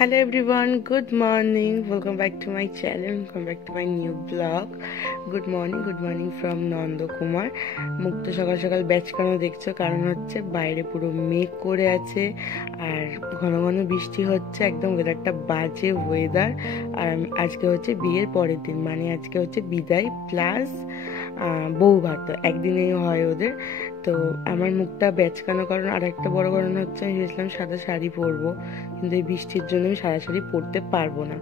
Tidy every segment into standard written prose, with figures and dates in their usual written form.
Hello everyone, good morning. Welcome back to my channel. Welcome back to my new vlog. Good morning from Nando Kumar. মুক্ত সকাল সকাল ব্যাচকানো দেখছো, কারণ হচ্ছে বাইরে পুরো মেঘ করে আছে আর ঘন ঘন বৃষ্টি হচ্ছে, একদম ওয়েদারটা বাজে ওয়েদার। আর আজকে হচ্ছে বিয়ের পরের দিন, মানে আজকে হচ্ছে বিদায় প্লাস বউ ভাত একদিনেই হয় ওদের। তো আমার মুখটা ব্যাচকানো কারণ আর একটা বড় কারণ হচ্ছে আমি ভেবেছিলাম সাদা শাড়ি পরবো, কিন্তু এই বৃষ্টির জন্য আমি সাদা শাড়ি পরতে পারবো না।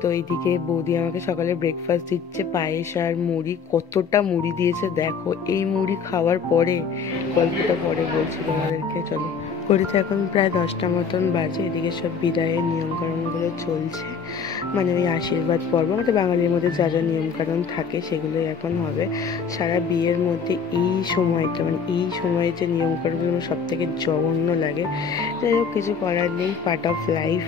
তো এইদিকে বৌদি আমাকে সকালে ব্রেকফাস্ট দিচ্ছে, পায়েস আর মুড়ি। কতটা মুড়ি দিয়েছে দেখো। এই মুড়ি খাওয়ার পরে গল্পটা পরে বলছি তোমাদেরকে। চলো, ঘড়িতে এখন প্রায় 10টা মতন বাজে। এদিকে সব বিদায়ের নিয়মকানুনগুলো চলছে, মানে ওই আশীর্বাদ পর্ব, আমাদের বাঙালির মধ্যে যা যা নিয়মকানুন থাকে সেগুলোই এখন হবে। সারা বিয়ের মধ্যে এই সময়টা, মানে এই সময়ে যে নিয়মকানুনগুলো সব থেকে জঘন্য লাগে। যাই হোক, কিছু করার নেই, পার্ট অফ লাইফ।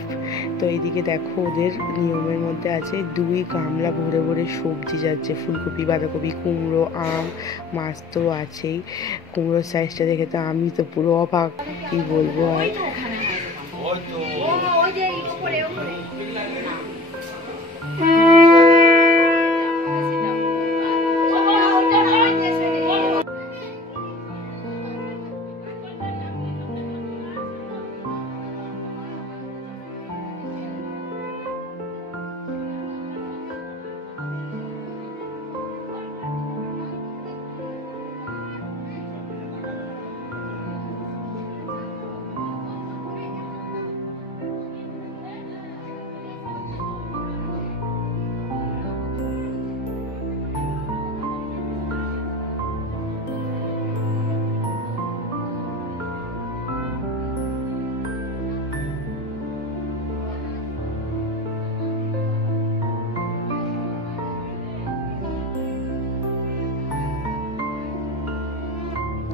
তো এইদিকে দেখো ওদের নিয়মের মধ্যে আছে 2 গামলা ভরে ভরে সবজি যাচ্ছে, ফুলকপি, বাঁধাকপি, কুমড়ো, আম, মাছ তো আছেই। কুমড়োর সাইজটা দেখে তো আমি তো পুরো অবাক, কি বলবো আর।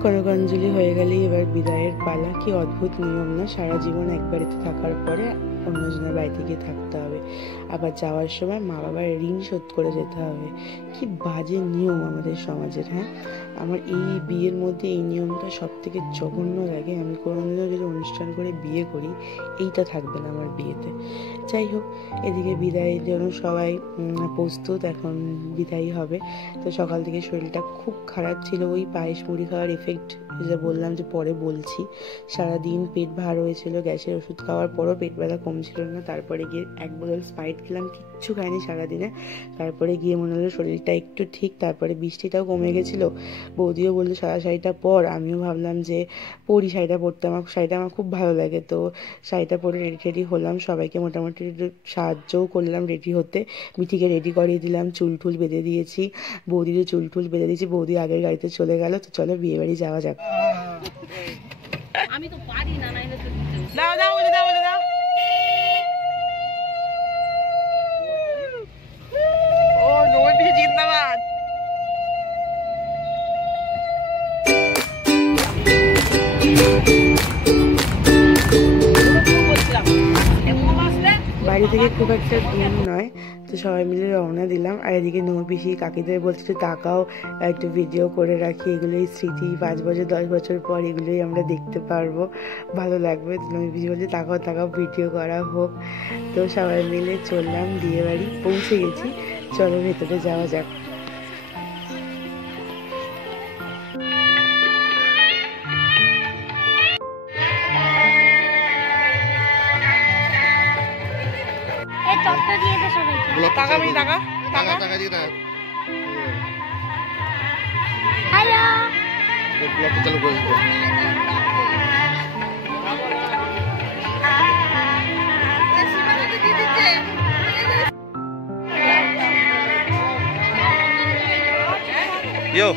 কনকাঞ্জলি হয়ে গেলেই এবার বিদায়ের পালা। কি অদ্ভুত নিয়ম না, সারা জীবন এক বাড়িতে থাকার পরে অন্যজনের বাড়িতে গিয়ে থাকতে হবে, আবার যাওয়ার সময় মা বাবার ঋণ শোধ করে যেতে হবে। কি বাজে নিয়ম আমাদের সমাজের। হ্যাঁ, আমার এই বিয়ের মধ্যে এই নিয়মটা সব থেকে জঘন্য লাগে। আমি কোনোদিনও যদি অনুষ্ঠান করে বিয়ে করি, এইটা থাকবে না আমার বিয়েতে। যাই হোক, এদিকে বিদায়ের জন্য সবাই প্রস্তুত, এখন বিদায় হবে। তো সকাল থেকে শরীরটা খুব খারাপ ছিল, ওই পায়েস মুড়ি খাওয়ার এফেক্ট, যা বললাম যে পরে বলছি। সারাদিন পেট ভার হয়েছিল, গ্যাসের ওষুধ খাওয়ার পরও পেট ব্যথা কমছিল না। তারপরে গিয়ে 1 বোতল স্প্রাইট খেলাম, কিচ্ছু খাইনি সারাদিনে। তারপরে গিয়ে মনে হলো শরীরটা একটু ঠিক। তারপরে বৃষ্টিটাও কমে গেছিলো, বৌদিও বললো সাদা শাড়িটা পর। আমিও ভাবলাম যে পরি, শাড়িটা পরতে শাড়িটা আমার খুব ভালো লাগে। তো শাড়িটা পরে রেডি হলাম, সবাইকে মোটামুটি সাহায্যও করলাম রেডি হতে। মিঠিকে রেডি করিয়ে দিলাম, চুল টুল বেঁধে দিয়েছি, বৌদিরও চুল টুল বেঁধে দিয়েছি। বৌদি আগের গাড়িতে চলে গেল। তো চলো বিয়ে বাড়ি যাওয়া যাক। আমি তো পারি না, দাও দাও দাও দাও। ও নবী জিন্দাবাদ। বাড়ি থেকে খুব একটা দূর নয়, তো সবাই মিলে রওনা দিলাম। আর এদিকে নৌপিসি কাকিদের বলছে তাকাও, একটু ভিডিও করে রাখি, এগুলোই স্মৃতি, 5 বছর 10 বছর পর এগুলোই আমরা দেখতে পারবো, ভালো লাগবে। তো নৌপিসি বলছে তাকাও তাকাও, ভিডিও করা হোক। তো সবাই মিলে চললাম, বিয়ে বাড়ি পৌঁছে গেছি। চলো ভেতরে যাওয়া যাক। টাকা টাকা টাকা টাকা দিয়ে দাও। হ্যালো, ব্লগ চালু করে দিও। ইয়ো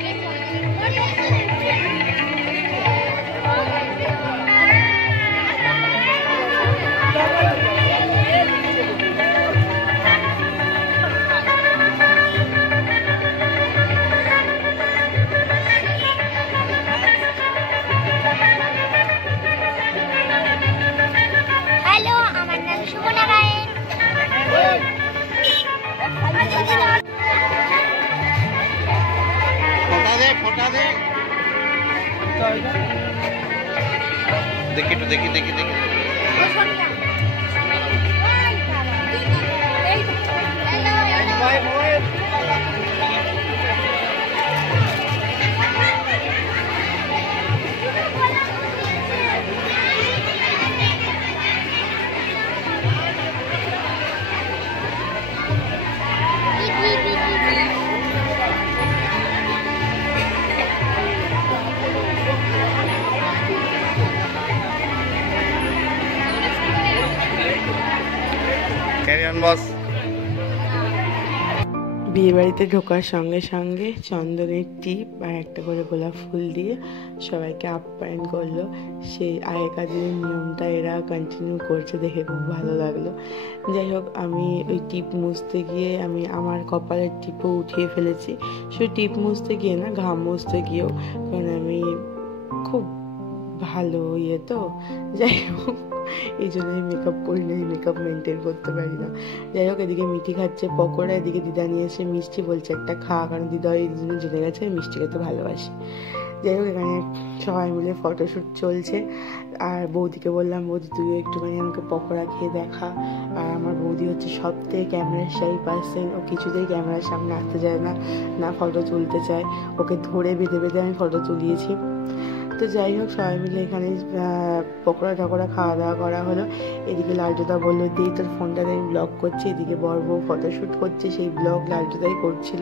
দেখি একটু দেখি দেখি দেখি বিয়ে বাড়িতে ঢোকার সঙ্গে সঙ্গে চন্দনের টিপ আর একটা করে গোলাপ ফুল দিয়ে সবাইকে আপ্যায়ন করলো। সেই আগেকার দিনের নিয়মটা এরা কন্টিনিউ করছে, দেখে খুব ভালো লাগলো। যাই হোক, আমি ওই টিপ মুছতে গিয়ে আমি আমার কপালের টিপও উঠিয়ে ফেলেছি। শুধু টিপ মুছতে গিয়ে না, ঘাম মুছতে গিয়েও, কারণ আমি খুব ভালো তো। যাই হোক, এই জন্য আমি মেকআপ করি না, মেকআপ মেনটেন করতে পারি না। যাই হোক, এদিকে মিঠি খাচ্ছে পকোড়া, এদিকে দিদা নিয়েছে মিষ্টি, বলছে একটা খা, কারণ দিদা এই জন্য জেনে গেছে মিষ্টি খেতে ভালোবাসি। যাই হোক, এখানে সবাই মিলে ফটোশ্যুট চলছে। আর বৌদিকে বললাম, বৌদি তুইও একটুখানি আমাকে পকোড়া খেয়ে দেখা। আর আমার বৌদি হচ্ছে সব থেকে ক্যামেরার শাই পার্সন, ও কিছুতেই ক্যামেরার সামনে আসতে চায় না, না ফটো তুলতে চায়। ওকে ধরে বেঁধে বেঁধে আমি ফটো তুলিয়েছি। তো যাই হোক, সবাই মিলে এখানে পকোড়া টকোড়া খাওয়া দাওয়া করা হলো। এদিকে লালটুদা বললো দিই তোর ফোনটাতে আমি ব্লগ করছি, এদিকে বর বউ ফটোশ্যুট করছে, সেই ব্লগ লালটুদাই করছিল।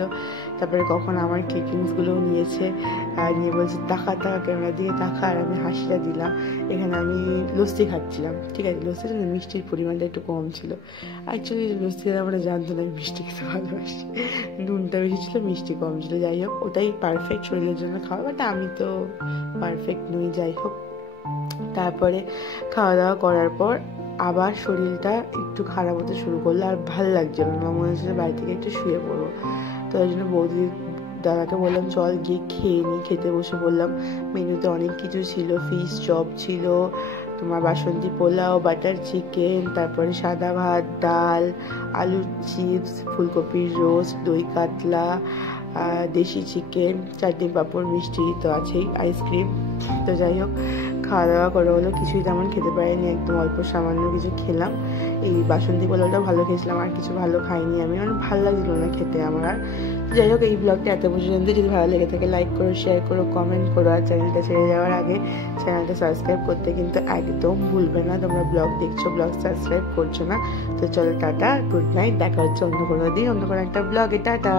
তারপরে কখন আমার ক্লিপিংসগুলোও নিয়েছে, নিয়ে বলছে তাকা তাকা ক্যামেরা দিয়ে তাকা, আর আমি হাসিটা দিলাম। এখানে আমি লস্যি খাচ্ছিলাম, ঠিক আছে, লস্যিটা মিষ্টির পরিমাণটা একটু কম ছিল। অ্যাকচুয়ালি লস্যিটা আমরা জানতো না আমি মিষ্টি খেতে ভালোবাসি, নুনটা বেশি ছিল মিষ্টি কম ছিল। যাই হোক, ওটাই পারফেক্ট শরীরের জন্য খাওয়া, বাট আমি তো পারফেক্ট নই। যাই হোক, তারপরে খাওয়া দাওয়া করার পর আবার শরীরটা একটু খারাপ হতে শুরু করলো, আর ভাল লাগছিল না, মনে হচ্ছিল বাড়ি থেকে একটু শুয়ে পড়বো। তো ওই জন্য বৌদি দাদাকে বললাম চল গিয়ে খেয়ে নিই। খেতে বসে বললাম, মেনুতে অনেক কিছু ছিল, ফিশ চপ ছিল, তোমার বাসন্তী পোলাও, বাটার চিকেন, তারপরে সাদা ভাত, ডাল, আলুর চিপস, ফুলকপির রোস্ট, দই কাতলা, দেশি চিকেন, চাটনি পাঁপড়, মিষ্টি তো আছেই, আইসক্রিম। তো যাই হোক, খাওয়া দাওয়া করা হলো। কিছুই তেমন খেতে পারিনি, একদম অল্প সামান্য কিছু খেলাম। এই বাসন্তী পোলাওটা ভালো খেয়েছিলাম, আর কিছু ভালো খাইনি আমি, মানে ভালো লাগছিল না খেতে আমার আর। যাই হোক, এই ব্লগটা এত পর্যন্ত। যদি ভালো লেগে থাকে লাইক করো, শেয়ার করো, কমেন্ট করো, আর চ্যানেলটা ছেড়ে যাওয়ার আগে চ্যানেলটা সাবস্ক্রাইব করতে কিন্তু একদম ভুলবে না। তোমরা ব্লগ দেখছো, ব্লগ সাবস্ক্রাইব করছো না। তো চলো টাটা, গুড নাইট, দেখা হচ্ছে অন্য কোনো দিন অন্য কোনো একটা ব্লগে। টাটা।